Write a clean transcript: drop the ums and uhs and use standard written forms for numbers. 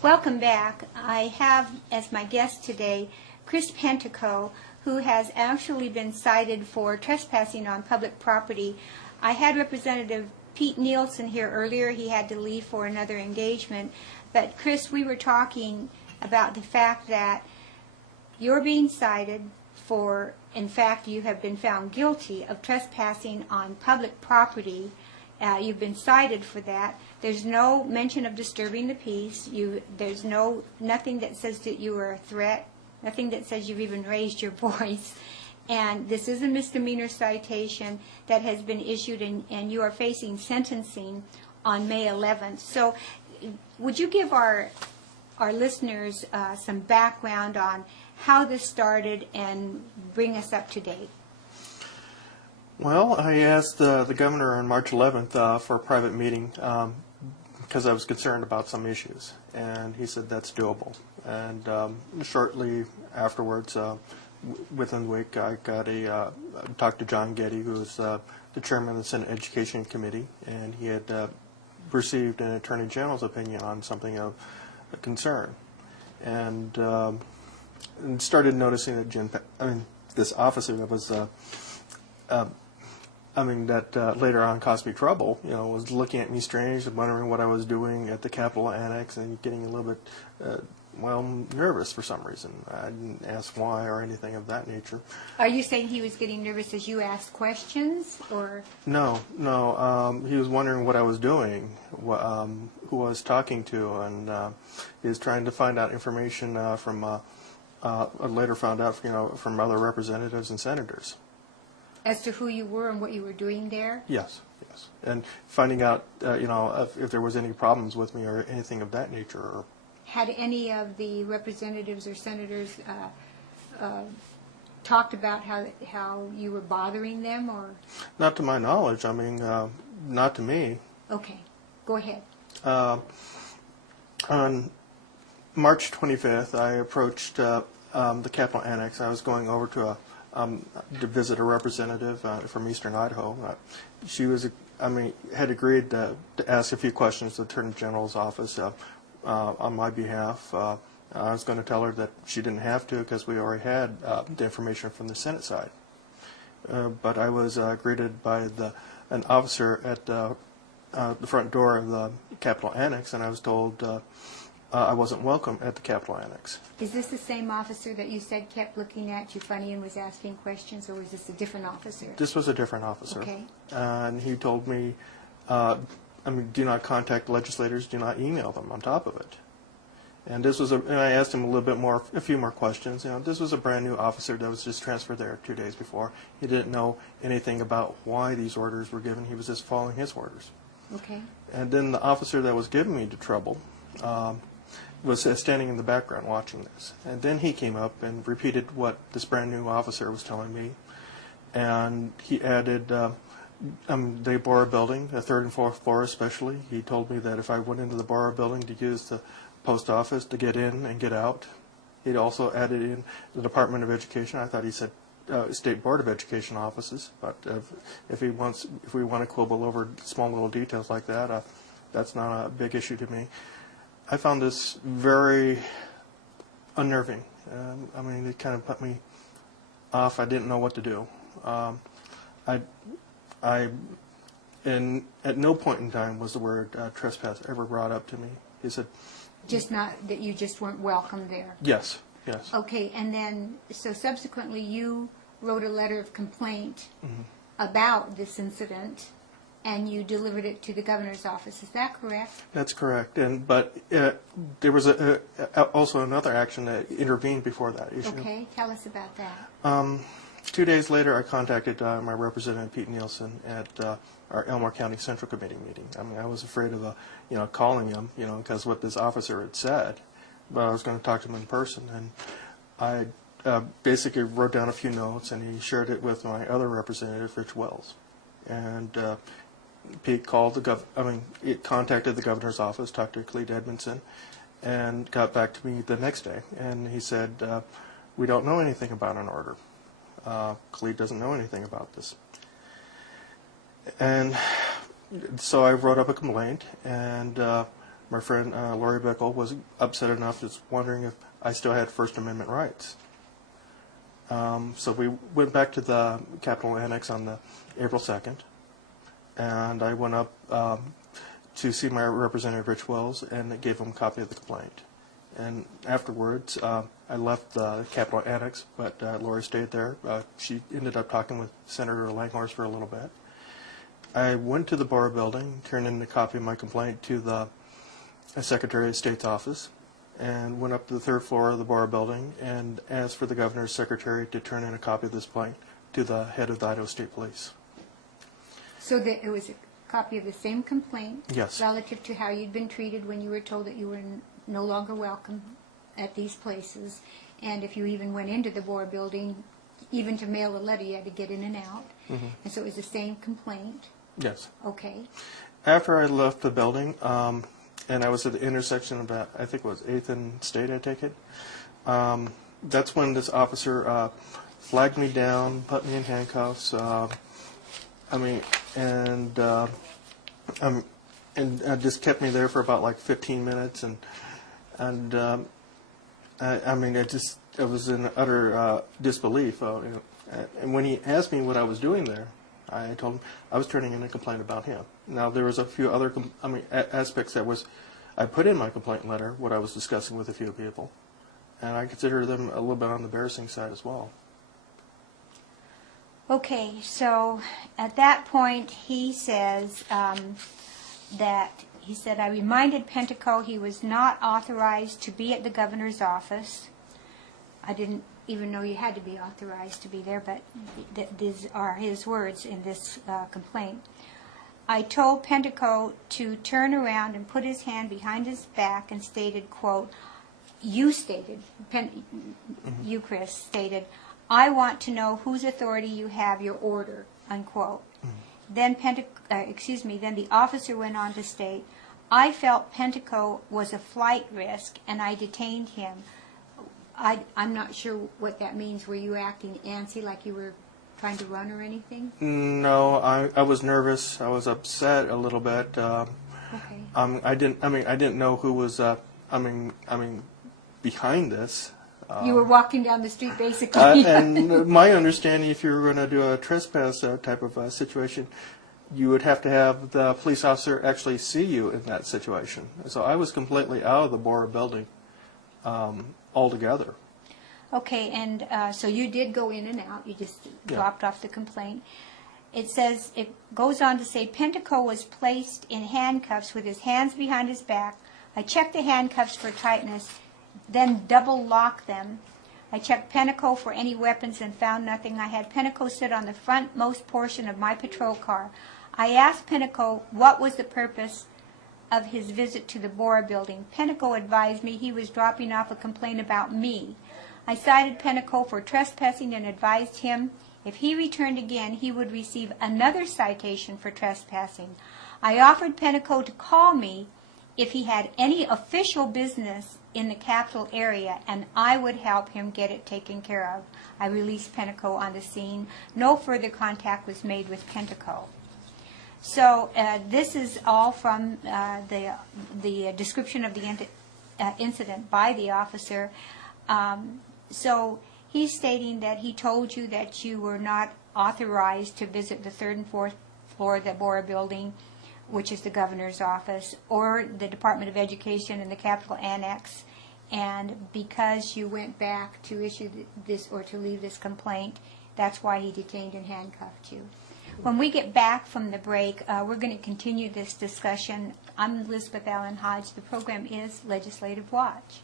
Welcome back. I have as my guest today Chris Pentico, who has actually been cited for trespassing on public property. I had Representative Pete Nielsen here earlier. He had to leave for another engagement. But Chris, we were talking about the fact that you're being cited for, in fact, you have been found guilty of trespassing on public property. You've been cited for that. There's no mention of disturbing the peace. There's nothing that says that you are a threat, nothing that says you've even raised your voice. And this is a misdemeanor citation that has been issued, and you are facing sentencing on May 11th. So would you give our listeners some background on how this started and bring us up to date? Well, I asked the governor on March 11th for a private meeting because I was concerned about some issues, and he said that's doable. And shortly afterwards, within the week, I got talked to John Getty, who is the chairman of the Senate Education Committee, and he had received an attorney general's opinion on something of concern, and started noticing that this officer that was that later on caused me trouble, was looking at me strange and wondering what I was doing at the Capitol Annex and getting a little bit, nervous for some reason. I didn't ask why or anything of that nature. Are you saying he was getting nervous as you asked questions, or? No. He was wondering what I was doing, who I was talking to, and he was trying to find out information from, I later found out, from other representatives and senators. As to who you were and what you were doing there? Yes. And finding out, if there was any problems with me or anything of that nature. Or had any of the representatives or senators talked about how you were bothering them, or? Not to my knowledge. Not to me. Okay. Go ahead. On March 25th, I approached the Capitol Annex. I was going over to visit a representative from Eastern Idaho. She was, had agreed to ask a few questions to the Attorney General's office on my behalf. I was going to tell her that she didn't have to because we already had the information from the Senate side. But I was greeted by an officer at the front door of the Capitol Annex, and I was told I wasn't welcome at the Capitol Annex. Is this the same officer that you said kept looking at you funny and was asking questions, or was this a different officer? This was a different officer. Okay. And he told me, do not contact legislators, do not email them, on top of it. And this was and I asked him a few more questions. This was a brand new officer that was just transferred there 2 days before. He didn't know anything about why these orders were given. He was just following his orders. Okay. And then the officer that was giving me the trouble was standing in the background watching this. And then he came up and repeated what this brand new officer was telling me. And he added, they bore a building, the 3rd and 4th floor especially. He told me that if I went into the borough building to use the post office to get in and get out. He'd also added in the Department of Education. I thought he said State Board of Education offices, but if we want to quibble over small little details like that, that's not a big issue to me. I found this very unnerving. It kind of put me off. I didn't know what to do. And at no point in time was the word trespass ever brought up to me. He said, just not that you just weren't welcome there. Yes. Okay, and then so subsequently you wrote a letter of complaint about this incident, and you delivered it to the governor's office. Is that correct? That's correct. But there was also another action that intervened before that issue. Okay, tell us about that. 2 days later, I contacted my representative, Pete Nielsen, at our Elmore County Central Committee meeting. I was afraid of calling him, because what this officer had said, but I was going to talk to him in person, and I basically wrote down a few notes, and he shared it with my other representative, Rich Wells. And Pete called contacted the governor's office, talked to Clete Edmondson, and got back to me the next day. And he said, we don't know anything about an order. Clete doesn't know anything about this. And so I wrote up a complaint, and my friend Lori Bickle was upset enough, just wondering if I still had First Amendment rights. So we went back to the Capitol Annex on the April 2nd, and I went up to see my representative, Rich Wells, and gave him a copy of the complaint. And afterwards, I left the Capitol Annex, but Lori stayed there. She ended up talking with Senator Langhorse for a little bit. I went to the Bar building, turned in a copy of my complaint to the Secretary of State's office, and went up to the third floor of the Bar building and asked for the governor's secretary to turn in a copy of this complaint to the head of the Idaho State Police. So that it was a copy of the same complaint? Yes. Relative to how you'd been treated when you were told that you were no longer welcome at these places, and if you even went into the Bar building, even to mail a letter, you had to get in and out. Mm-hmm. And so it was the same complaint? Yes. Okay. After I left the building, and I was at the intersection of, I think it was 8th and State, I take it, that's when this officer flagged me down, put me in handcuffs, and just kept me there for about like 15 minutes, and I was in utter disbelief. And when he asked me what I was doing there, I told him I was turning in a complaint about him. Now there was a few other aspects that I put in my complaint letter, what I was discussing with a few people, and I consider them a little bit on the embarrassing side as well. Okay, so at that point he says I reminded Pentico he was not authorized to be at the governor's office. I didn't even know you had to be authorized to be there, but these are his words in this complaint. I told Pentico to turn around and put his hand behind his back and stated, quote, you, Chris, stated, I want to know whose authority you have your order, unquote. Then then the officer went on to state, I felt Pentico was a flight risk and I detained him. I'm not sure what that means. Were you acting antsy, like you were trying to run or anything? No, I was nervous. I was upset a little bit. Okay. I didn't know who was behind this. You were walking down the street, basically. And my understanding, if you were going to do a trespass type of situation, you would have to have the police officer actually see you in that situation. So I was completely out of the Bar building altogether. Okay, and so you did go in and out. You just dropped off the complaint. It goes on to say, Pentico was placed in handcuffs with his hands behind his back. I checked the handcuffs for tightness, then double locked them. I checked Pentico for any weapons and found nothing. I had Pentico sit on the frontmost portion of my patrol car. I asked Pentico what was the purpose of his visit to the Bar building. Pentico advised me he was dropping off a complaint about me. I cited Pentico for trespassing and advised him if he returned again, he would receive another citation for trespassing. I offered Pentico to call me if he had any official business in the capital area, and I would help him get it taken care of. I released Pentico on the scene. No further contact was made with Pentico. So this is all from the description of the incident by the officer. So he's stating that he told you that you were not authorized to visit the third and fourth floor of the Bar building, which is the governor's office, or the Department of Education in the Capitol Annex, and because you went back to issue this or to leave this complaint, that's why he detained and handcuffed you. When we get back from the break, we're going to continue this discussion. I'm Elizabeth Allan Hodge. The program is Legislative Watch.